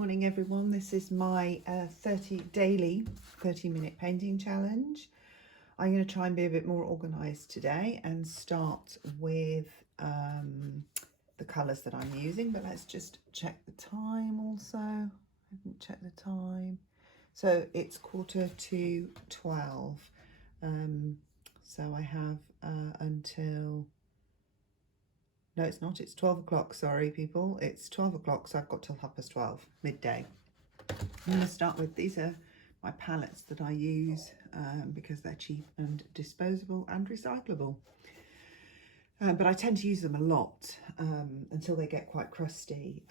Morning everyone, this is my daily 30-minute painting challenge. I'm going to try and be a bit more organised today and start with the colours that I'm using, but let's just check the time also. I haven't checked the time. So it's 11:45. So I have until... No, it's not. It's 12 o'clock. Sorry, people. It's 12 o'clock, so I've got till 12:30, midday. I'm going to start with, these are my palettes that I use because they're cheap and disposable and recyclable. But I tend to use them a lot until they get quite crusty.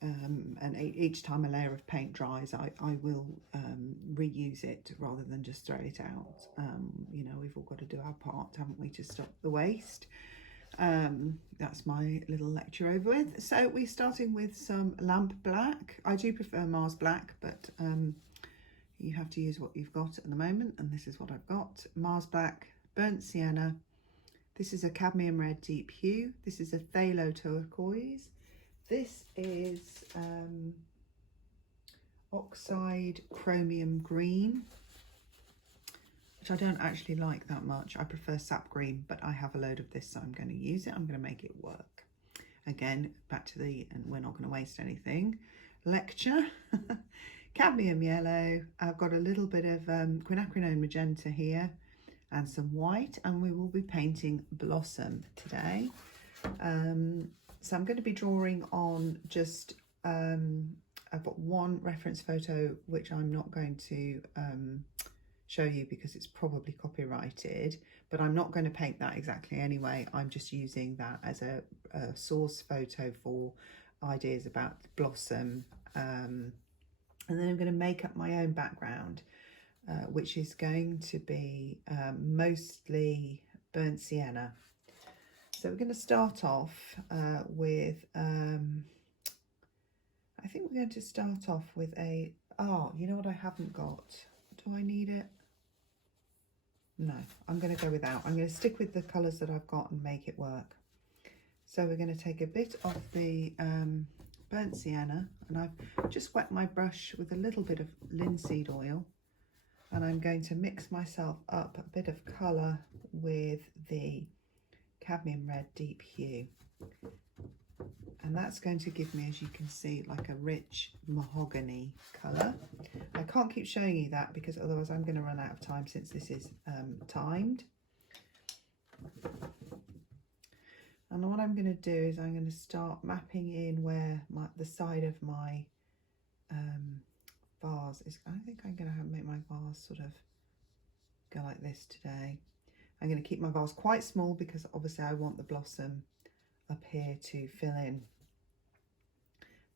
And each time a layer of paint dries, I will reuse it rather than just throw it out. You know, we've all got to do our part, haven't we, to stop the waste. That's my little lecture over with. So we're starting with some lamp black. I do prefer Mars black, but you have to use what you've got at the moment, and this is what I've got. Mars black, burnt sienna. This is a cadmium red deep hue. This is a phthalo turquoise. This is oxide chromium green, which I don't actually like that much. I prefer sap green, but I have a load of this, so I'm going to use it. I'm going to make it work. Again, back to the, and we're not going to waste anything, lecture. Cadmium yellow. I've got a little bit of quinacridone magenta here and some white, and we will be painting Blossom today. So I'm going to be drawing on just, I've got one reference photo, which I'm not going to show you because it's probably copyrighted, but I'm not going to paint that exactly anyway. I'm just using that as a source photo for ideas about Blossom. And then I'm going to make up my own background, which is going to be mostly burnt sienna. So we're going to start off with, I think we're going to start off with a, you know what I haven't got? Do I need it? No, I'm going to go without. I'm going to stick with the colours that I've got and make it work. So we're going to take a bit of the burnt sienna, and I've just wet my brush with a little bit of linseed oil, and I'm going to mix myself up a bit of colour with the cadmium red deep hue, and that's going to give me, as you can see, like a rich mahogany colour. I can't keep showing you that because otherwise I'm going to run out of time, since this is timed. And what I'm going to do is I'm going to start mapping in where the side of my vase is. I think I'm going to make my vase sort of go like this today. I'm going to keep my vase quite small because obviously I want the blossom up here to fill in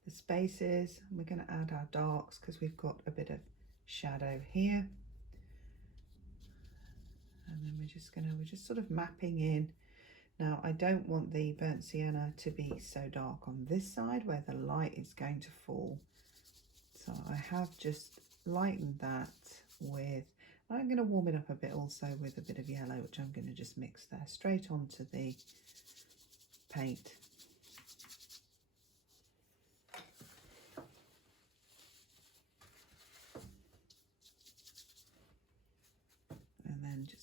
the spaces. And we're going to add our darks because we've got a bit of shadow here. And then we're just sort of mapping in. Now, I don't want the burnt sienna to be so dark on this side where the light is going to fall. So I have just lightened that with, I'm going to warm it up a bit also with a bit of yellow, which I'm going to just mix there straight onto the paint. And then just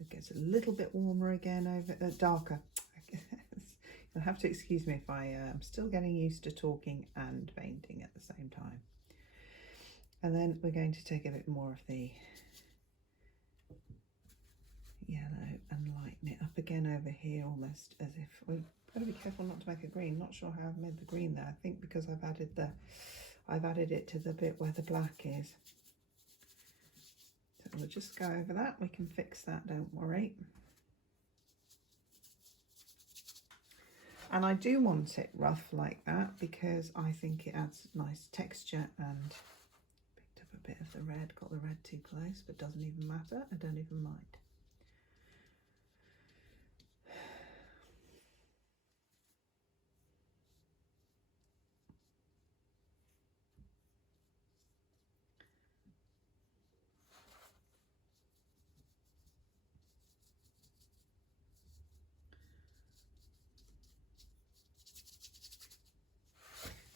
it gets a little bit warmer again, over darker. You'll have to excuse me if I'm still getting used to talking and painting at the same time. And then we're going to take a bit more of the yellow and lighten it up again over here, almost as if we've got to be careful not to make a green. Not sure how I've made the green there. I think because I've added it to the bit where the black is. So we'll just go over that. We can fix that, don't worry. And I do want it rough like that because I think it adds nice texture. And picked up a bit of the red, got the red too close, but doesn't even matter. I don't even mind.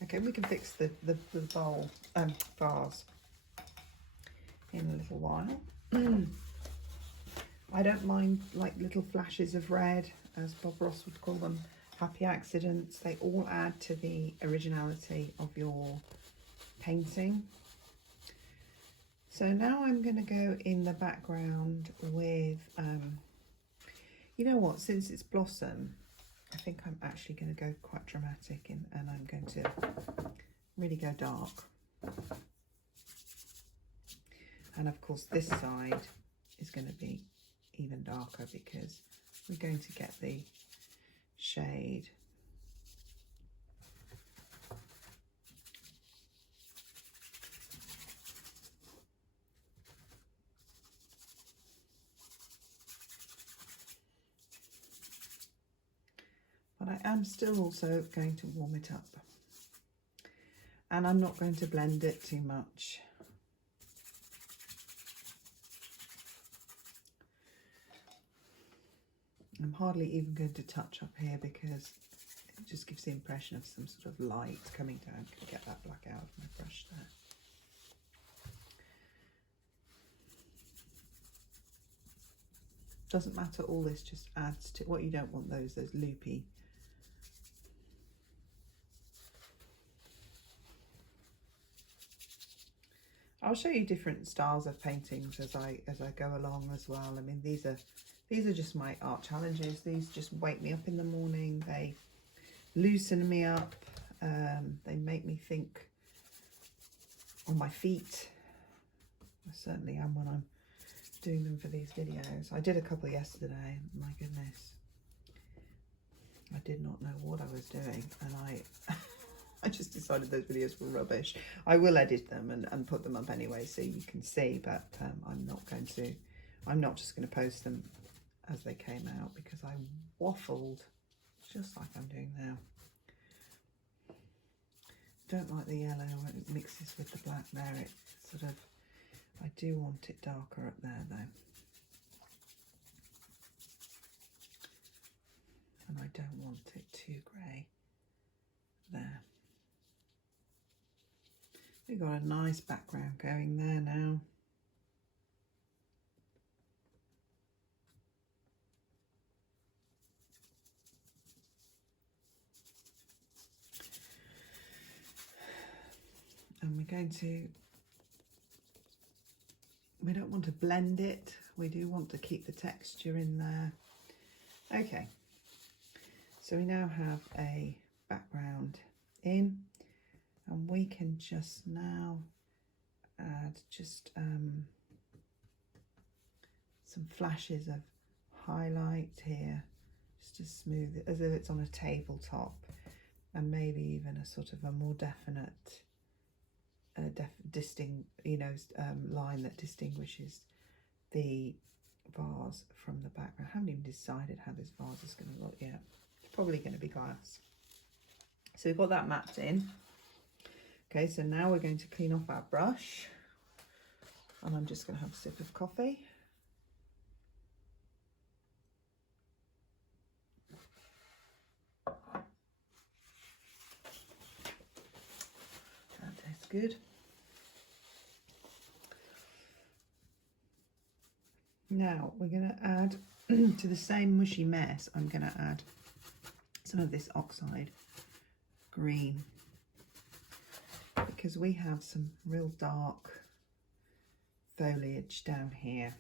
Okay, we can fix the bowl, vase in a little while. I don't mind like little flashes of red, as Bob Ross would call them, happy accidents. They all add to the originality of your painting. So now I'm going to go in the background with, you know what, since it's blossom, I think I'm actually going to go quite dramatic and I'm going to really go dark. And of course this side is going to be even darker because we're going to get the shade. But I am still also going to warm it up. And I'm not going to blend it too much. I'm hardly even going to touch up here because it just gives the impression of some sort of light coming down. Can I get that black out of my brush there? Doesn't matter, all this just adds to what you don't want, those loopy. I'll show you different styles of paintings as I go along as well. I mean, these are just my art challenges. These just wake me up in the morning. They loosen me up. They make me think on my feet. I certainly am when I'm doing them for these videos. I did a couple yesterday. My goodness, I did not know what I was doing, and I just decided those videos were rubbish. I will edit them and put them up anyway so you can see, but I'm not just going to post them as they came out because I waffled just like I'm doing now. Don't like the yellow when it mixes with the black there. It sort of, I do want it darker up there though. And I don't want it too grey there. We've got a nice background going there now. And we're going to, we don't want to blend it. We do want to keep the texture in there. Okay. So we now have a background in, and we can just now add just some flashes of highlight here, just to smooth it as if it's on a tabletop, and maybe even a sort of a more definite line that distinguishes the vase from the background. I haven't even decided how this vase is going to look yet. It's probably going to be glass. So we've got that mapped in. Okay, so now we're going to clean off our brush, and I'm just going to have a sip of coffee. That tastes good. Now we're going to add to the same mushy mess, I'm going to add some of this oxide green, because we have some real dark foliage down here.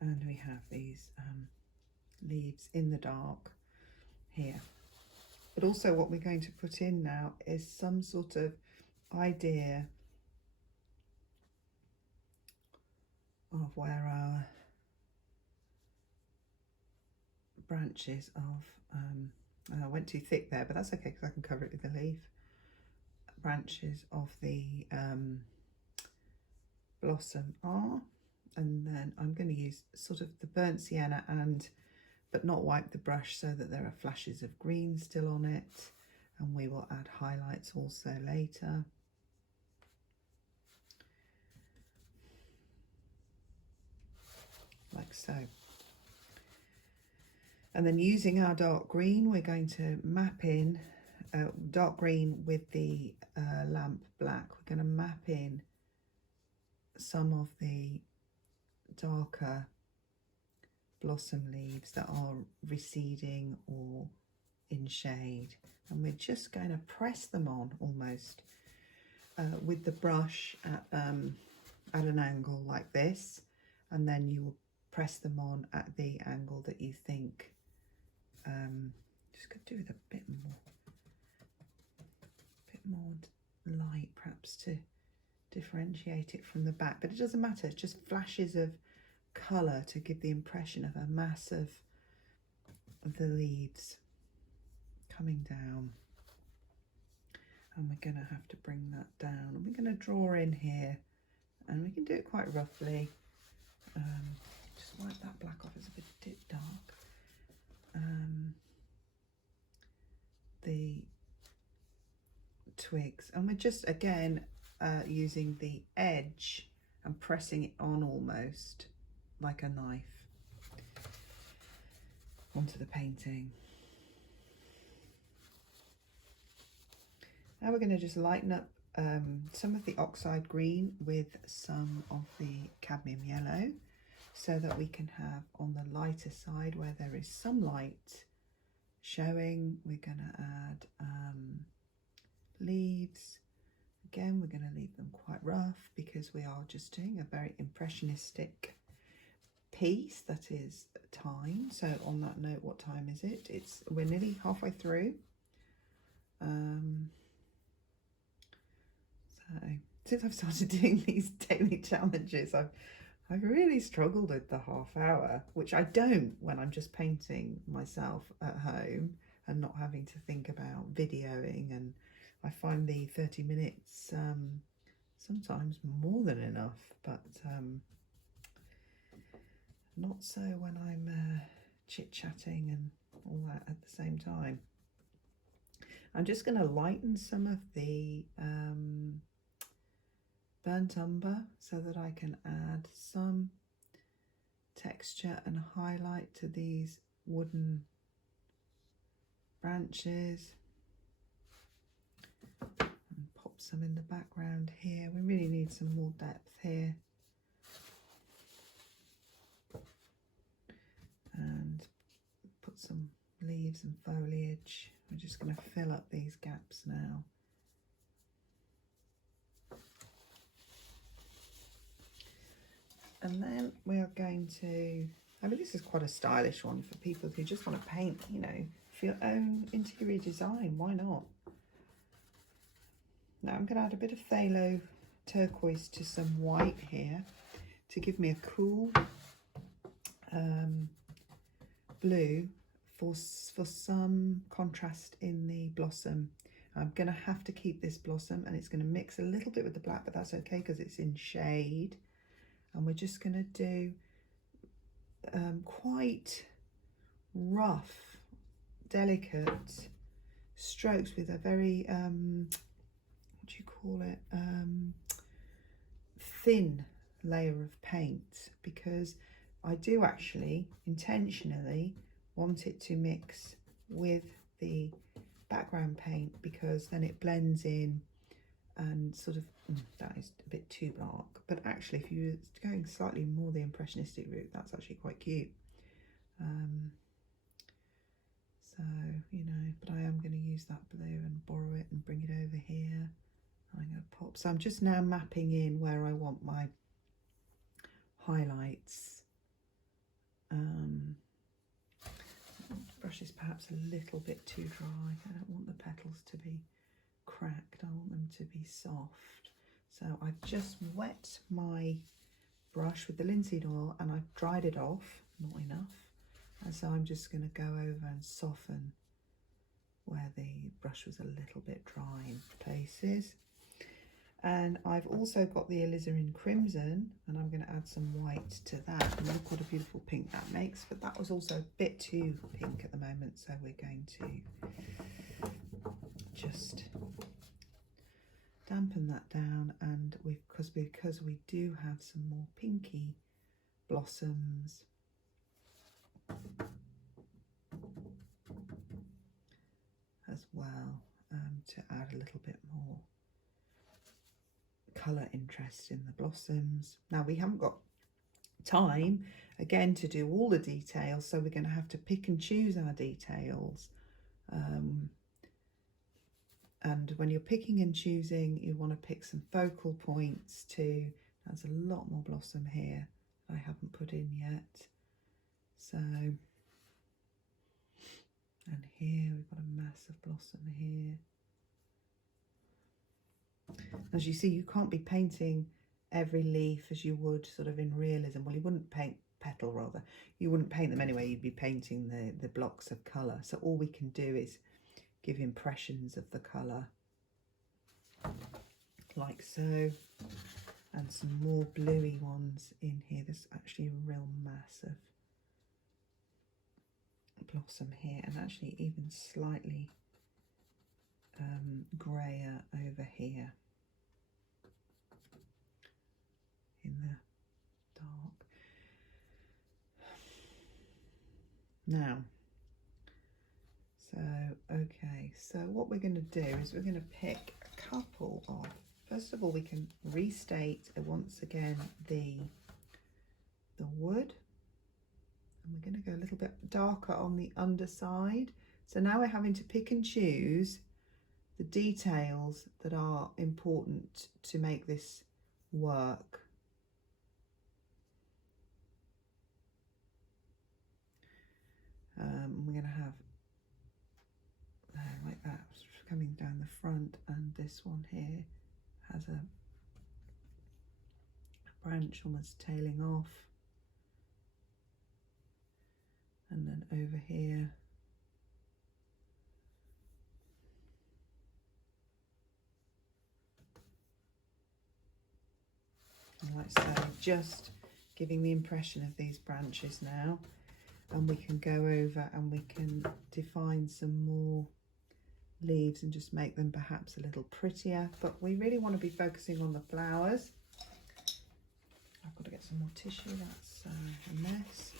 And we have these leaves in the dark here. But also what we're going to put in now is some sort of idea of where our branches of, I went too thick there, but that's okay because I can cover it with the leaf. Branches of the blossom are, and then I'm going to use sort of the burnt sienna but not wipe the brush so that there are flashes of green still on it, and we will add highlights also later. like so. And then using our dark green, we're going to map in dark green with the lamp black. We're going to map in some of the darker blossom leaves that are receding or in shade, and we're just going to press them on almost with the brush at an angle like this, and then you will press them on at the angle that you think. Just could do with a bit more light perhaps to differentiate it from the back, but it doesn't matter, it's just flashes of colour to give the impression of a mass of the leaves coming down. And we're going to have to bring that down, and we're going to draw in here, and we can do it quite roughly. Just wipe that black off, it's a bit dark. The twigs, and we're just again using the edge and pressing it on almost like a knife onto the painting. Now we're going to just lighten up some of the oxide green with some of the cadmium yellow, so that we can have on the lighter side where there is some light showing, we're going to add leaves. Again, we're going to leave them quite rough because we are just doing a very impressionistic piece that is time. So on that note, what time is it? We're nearly halfway through. So since I've started doing these daily challenges, I've really struggled with the half hour, which I don't when I'm just painting myself at home and not having to think about videoing, and I find the 30 minutes sometimes more than enough, but not so when I'm chit-chatting and all that at the same time. I'm just going to lighten some of the burnt umber so that I can add some texture and highlight to these wooden branches, and pop some in the background here. We really need some more depth here, and put some leaves and foliage. We're just going to fill up these gaps now. And then we are going to, I mean, this is quite a stylish one for people who just want to paint, you know, for your own interior design. Why not? Now I'm going to add a bit of phthalo turquoise to some white here to give me a cool blue for some contrast in the blossom. I'm going to have to keep this blossom, and it's going to mix a little bit with the black, but that's okay because it's in shade. And we're just going to do quite rough, delicate strokes with a very, what do you call it, thin layer of paint, because I do actually intentionally want it to mix with the background paint, because then it blends in and sort of, that is a bit too dark, but actually if you're going slightly more the impressionistic route, that's actually quite cute. So, you know, but I am going to use that blue and borrow it and bring it over here. I'm going to pop, so I'm just now mapping in where I want my highlights. Brush is perhaps a little bit too dry. I don't want the petals to be cracked, I want them to be soft. So I've just wet my brush with the linseed oil and I've dried it off, not enough, and so I'm just going to go over and soften where the brush was a little bit dry in places. And I've also got the alizarin crimson, and I'm going to add some white to that, and look what a beautiful pink that makes. But that was also a bit too pink at the moment, so we're going to just dampen that down, and because we do have some more pinky blossoms. As well, to add a little bit more colour interest in the blossoms. Now we haven't got time again to do all the details, so we're going to have to pick and choose our details. And when you're picking and choosing, you want to pick some focal points too. There's a lot more blossom here I haven't put in yet. So, and here we've got a massive blossom here. As you see, you can't be painting every leaf as you would sort of in realism. Well, you wouldn't paint petal, rather. You wouldn't paint them anyway. You'd be painting the blocks of colour. So all we can do is give impressions of the colour, like so. And some more bluey ones in here. There's actually a real massive blossom here, and actually even slightly grayer over here in the dark. Now, okay, so what we're going to do is we're going to pick a couple of, first of all, we can restate once again the wood, and we're going to go a little bit darker on the underside. So now we're having to pick and choose the details that are important to make this work. We're going to have like that coming down the front, and this one here has a branch almost tailing off, and then over here and like so, just giving the impression of these branches now. And we can go over and we can define some more leaves and just make them perhaps a little prettier, but we really want to be focusing on the flowers. I've got to get some more tissue, that's a mess.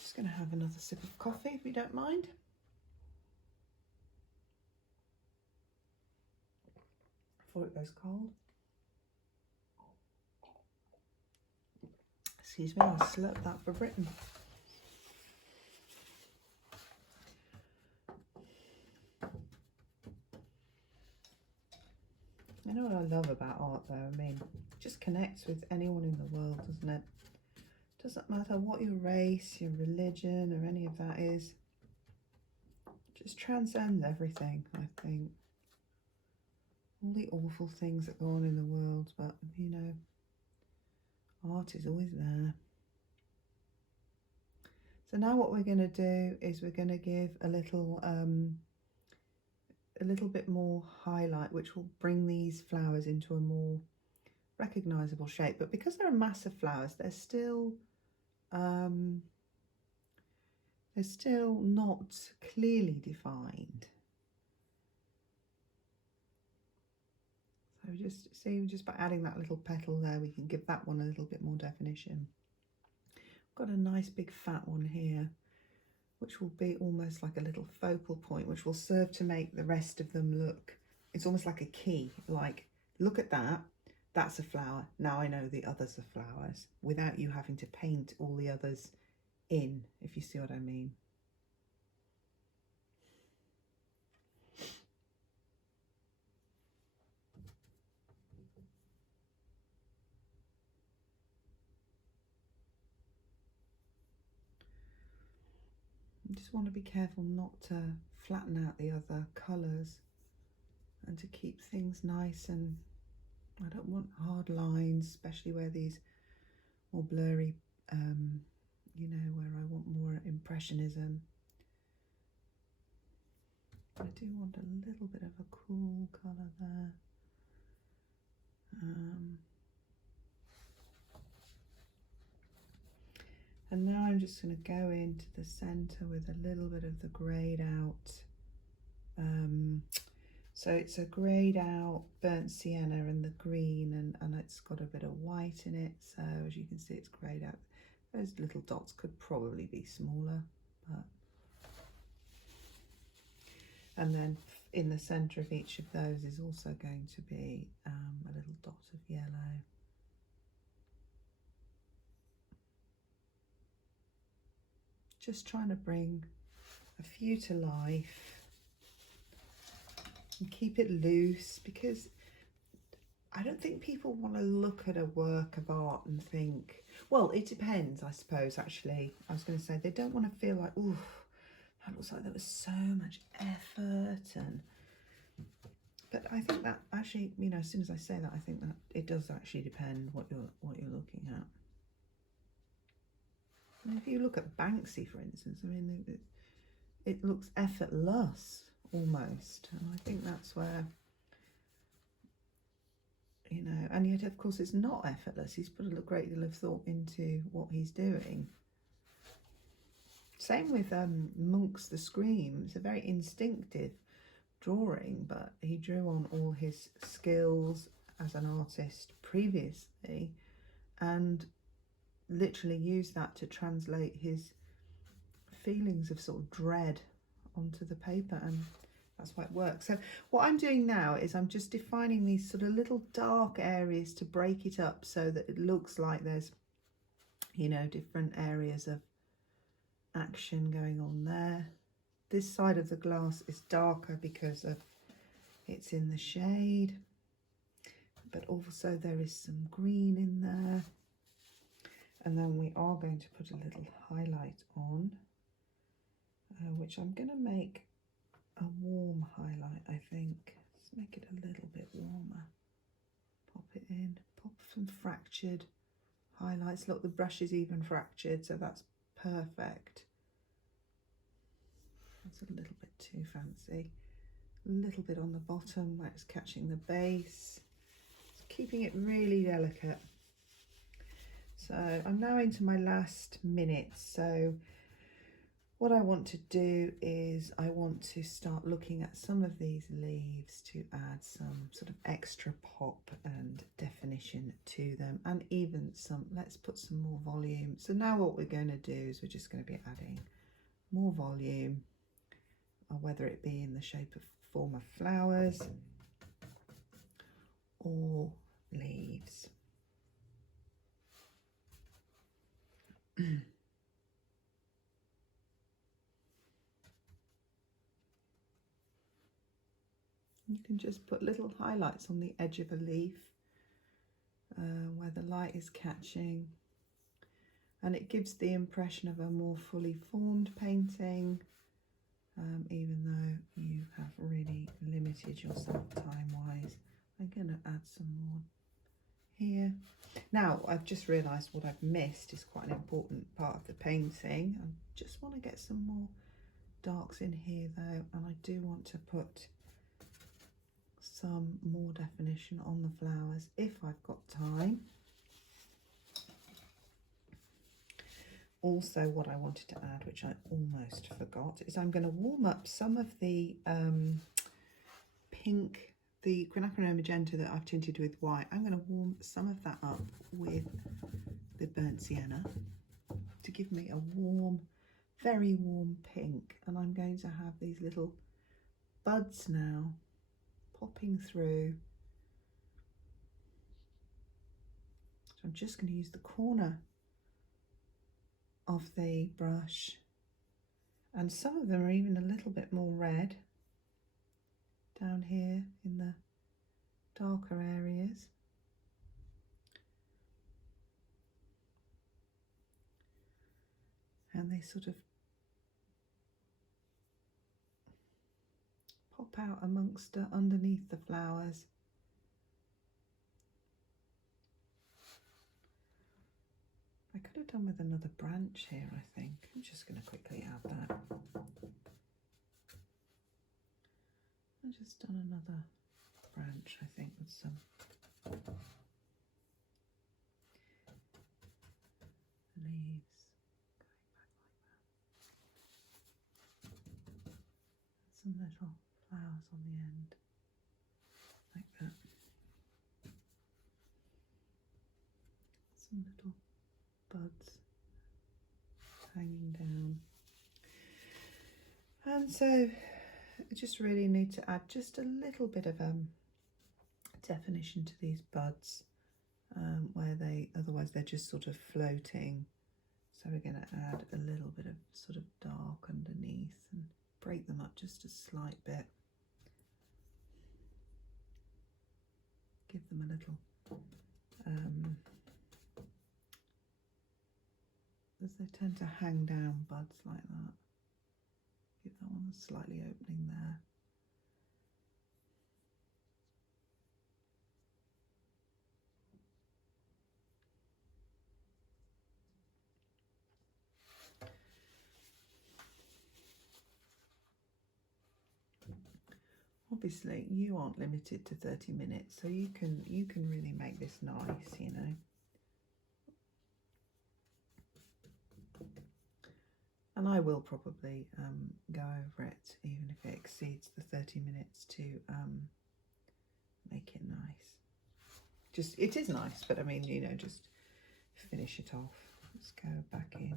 Just going to have another sip of coffee if you don't mind. Before it goes cold. Excuse me, I'll slurp that for Britain. You know what I love about art though? I mean, it just connects with anyone in the world, doesn't it? Doesn't matter what your race, your religion, or any of that is. It just transcends everything, I think. All the awful things that go on in the world, but you know, art is always there. So now what we're going to do is we're going to give a little bit more highlight, which will bring these flowers into a more recognizable shape. But because they're massive flowers, they're still not clearly defined. So just see, just by adding that little petal there, we can give that one a little bit more definition. Got a nice big fat one here, which will be almost like a little focal point, which will serve to make the rest of them look, it's almost like a key, like, look at that, that's a flower, now I know the others are flowers, without you having to paint all the others in, if you see what I mean. You just want to be careful not to flatten out the other colours and to keep things nice, and I don't want hard lines, especially where these more blurry, you know, where I want more impressionism. I do want a little bit of a cool colour there. And now I'm just going to go into the centre with a little bit of the greyed out So it's a greyed out burnt sienna and the green, and it's got a bit of white in it. So as you can see, it's greyed out. Those little dots could probably be smaller, but. And then in the centre of each of those is also going to be a little dot of yellow. Just trying to bring a few to life and keep it loose, because I don't think people want to look at a work of art and think, well, it depends, I suppose, actually. I was going to say, they don't want to feel like, ooh, that looks like there was so much effort. But I think that actually, you know, as soon as I say that, I think that it does actually depend what you're looking at. And if you look at Banksy, for instance, I mean, it looks effortless almost, and I think that's where, you know, and yet of course it's not effortless. He's put a great deal of thought into what he's doing. Same with Munch's The Scream. It's a very instinctive drawing, but he drew on all his skills as an artist previously and literally used that to translate his feelings of sort of dread onto the paper, and that's why it works. So what I'm doing now is I'm just defining these sort of little dark areas to break it up so that it looks like there's, you know, different areas of action going on there. This side of the glass is darker because of it's in the shade, but also there is some green in there. And then we are going to put a little highlight on, which I'm going to make a warm highlight, I think. Let's make it a little bit warmer. Pop it in, pop some fractured highlights. Look, the brush is even fractured, so that's perfect. That's a little bit too fancy. A little bit on the bottom where it's catching the base. Just keeping it really delicate. So I'm now into my last minute. So what I want to do is I want to start looking at some of these leaves to add some sort of extra pop and definition to them, and even some, let's put some more volume. So now what we're going to do is we're just going to be adding more volume, whether it be in the shape of form of flowers or leaves. You can just put little highlights on the edge of a leaf where the light is catching, and it gives the impression of a more fully formed painting, even though you have really limited yourself time-wise. I'm going to add some more here. Now, I've just realised what I've missed is quite an important part of the painting. I just want to get some more darks in here though, and I do want to put some more definition on the flowers if I've got time. Also, what I wanted to add, which I almost forgot, is I'm going to warm up some of the pink, the quinacridone magenta that I've tinted with white. I'm going to warm some of that up with the burnt sienna to give me a warm, very warm pink. And I'm going to have these little buds now popping through. So I'm just going to use the corner of the brush, and some of them are even a little bit more red down here in the darker areas. And they sort of pop out amongst underneath the flowers. I could have done with another branch here, I think. I'm just going to quickly add that. I've just done another branch, I think, with some leaves going back like that. Some little flowers on the end. little buds hanging down. And so I just really need to add just a little bit of definition to these buds, where otherwise they're just sort of floating. So we're going to add a little bit of sort of dark underneath and break them up just a slight bit. Give them a little, as they tend to hang down, buds like that. Give that one a slightly opening there. Obviously, you aren't limited to 30 minutes, so you can really make this nice, you know. And I will probably go over it, even if it exceeds the 30 minutes, to make it nice. Just, it is nice, but I mean, you know, just finish it off. Let's go back in.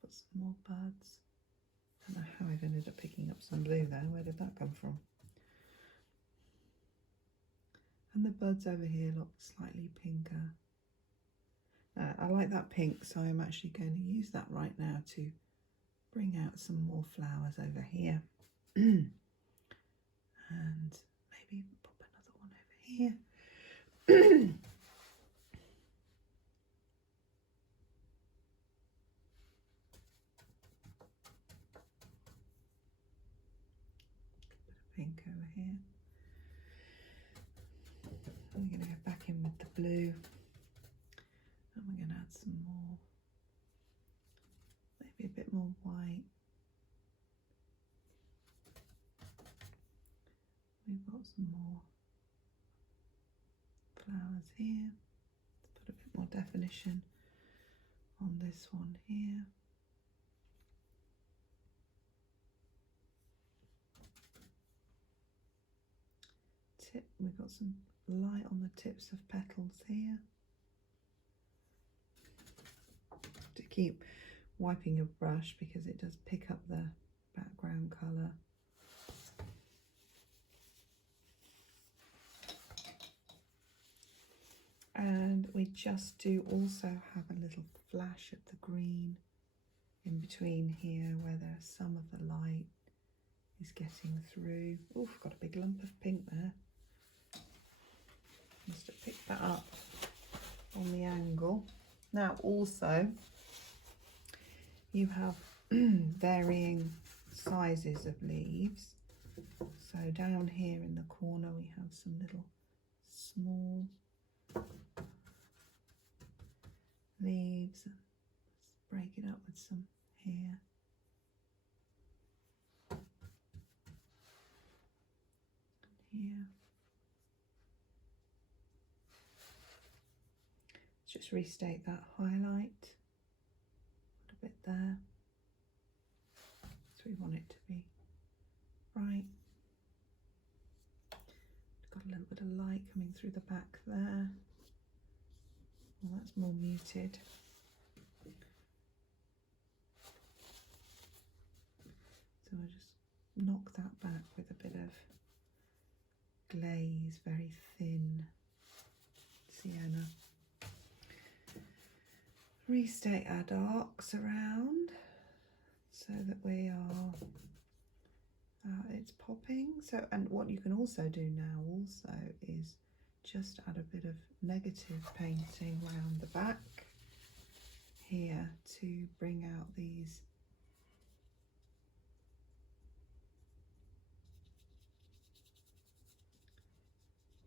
Put some more buds. I don't know how I've ended up picking up some blue there. Where did that come from? And the buds over here look slightly pinker. I like that pink, so I'm actually going to use that right now to bring out some more flowers over here. And maybe pop another one over here. Pink over here. I'm going to go back in with the blue, and we're going to add some more, maybe a bit more white. We've got some more flowers here. Let's put a bit more definition on this one here. We've got some light on the tips of petals here. To keep wiping your brush because it does pick up the background colour. And we just do also have a little flash of the green in between here where there's some of the light is getting through. Oh, I've got a big lump of pink there. Must have picked that up on the angle. Now also you have varying sizes of leaves. So down here in the corner we have some little small leaves. Let's break it up with some here. Here. Just restate that highlight, put a bit there, so we want it to be bright. Got a little bit of light coming through the back there. Well, that's more muted. So I just knock that back with a bit of glaze, very thin sienna. Restate our darks around so that we are it's popping. So, and what you can also do now also is just add a bit of negative painting around the back here to bring out these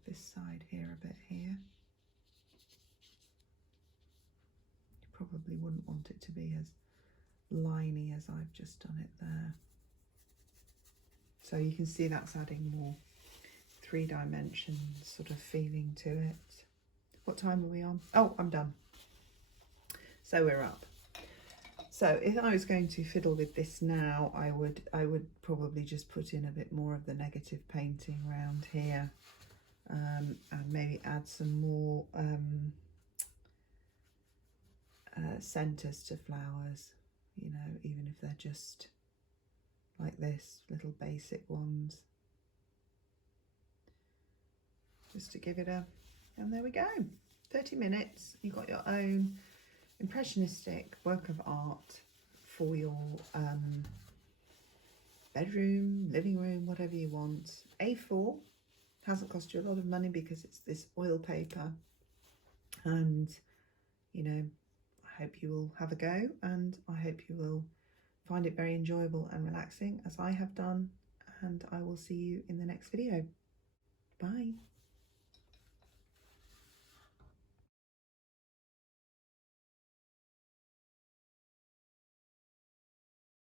this side here a bit here. Probably wouldn't want it to be as liney as I've just done it there. So you can see that's adding more three-dimension sort of feeling to it. What time are we on? Oh, I'm done. So we're up. So if I was going to fiddle with this now, I would probably just put in a bit more of the negative painting around here. and maybe add some more centres to flowers, you know, even if they're just like this, little basic ones, just to give it a, and there we go, 30 minutes, you've got your own impressionistic work of art for your bedroom, living room, whatever you want. A4 hasn't cost you a lot of money because it's this oil paper, and you know, I hope you will have a go, and I hope you will find it very enjoyable and relaxing as I have done, and I will see you in the next video. Bye.